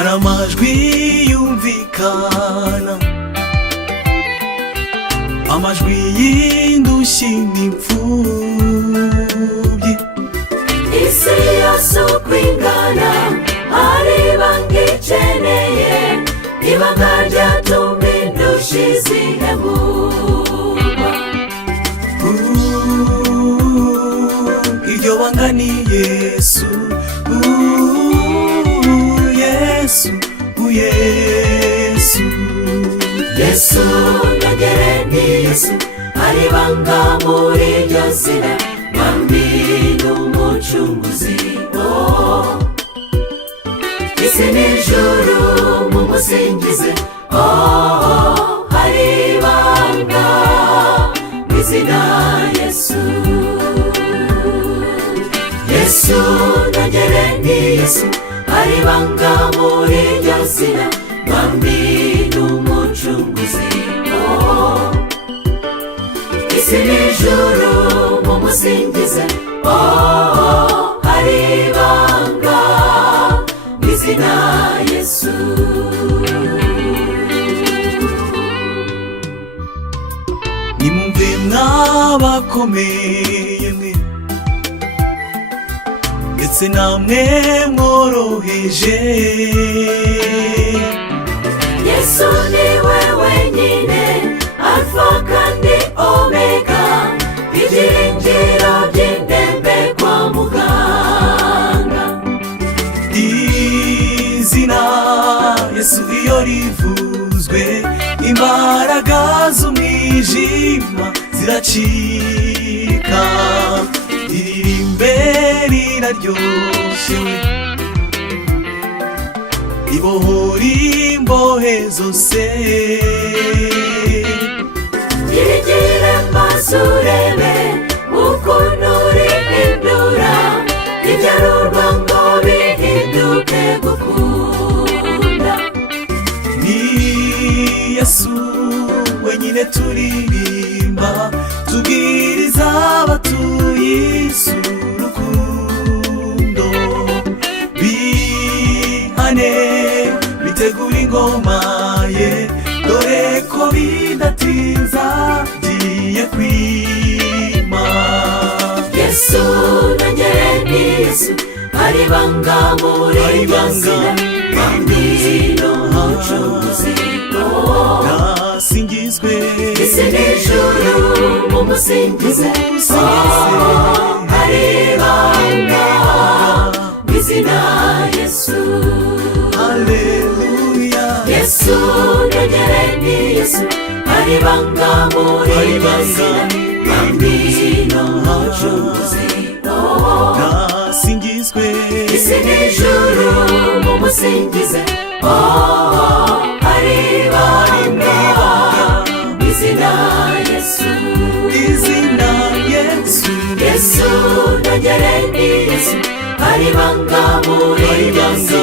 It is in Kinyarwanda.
hari amajwi yumvikana, amajwi y'indushyi n'imfubyi. Isi yose uko ingana hari bangikeneye, ibanga ryatuma indushyi zihemurwa. Iryo banga ni Yesu, Yesu, Yesu. Yesu nagere ni Yesu, hari banga muri iryo zina, mwami n'umucunguzi. Isi n'ijuru mumusingize, hari banga mw'izina Yesu. Yesu nagere ni Yesu, hari banga muri iryo zina, mwami n'umucunguzi. Isi n'ijuru mumusingize, hari banga mw'izina Yesu. Nimumve mwabakomeye mwe, ndetse namwe mworoheje, Yesu niwe wenyine Alfa kandi Omega, ibyiringiro by'indembe kwa muganga. izina Yesu iyo rivuzwe, imbaraga z'umwijima ziracika. Iririmbe riraryoshye we, ibohora imbohe zose. Yigire maso urebe ukuntu rihindura ibyarurwa ngo bihinduke gukunda. Ni Yesu wenyine turirimba, tubwiriza abatuye isi urukundo. Bihane bitegura ingoma ye, dore ko bidatinza giye kwima. Yesu nagere ni Yesu, hari banga muri iryo zina, mwami n'umucunguzi. Nasingizwe Isi n'ijuru mumusingize, hari banga mw'izina Yesu. Haleluya. Yesu nagere ni Yesu, hari banga muri iryo zina, mwami n'umucunguzi. Nasingizwe Isi n'ijuru mumusingize, hari banga mw'izina Yesu. izina Yesu. Yesu nagere ni Yesu, hari banga muri iryo zina,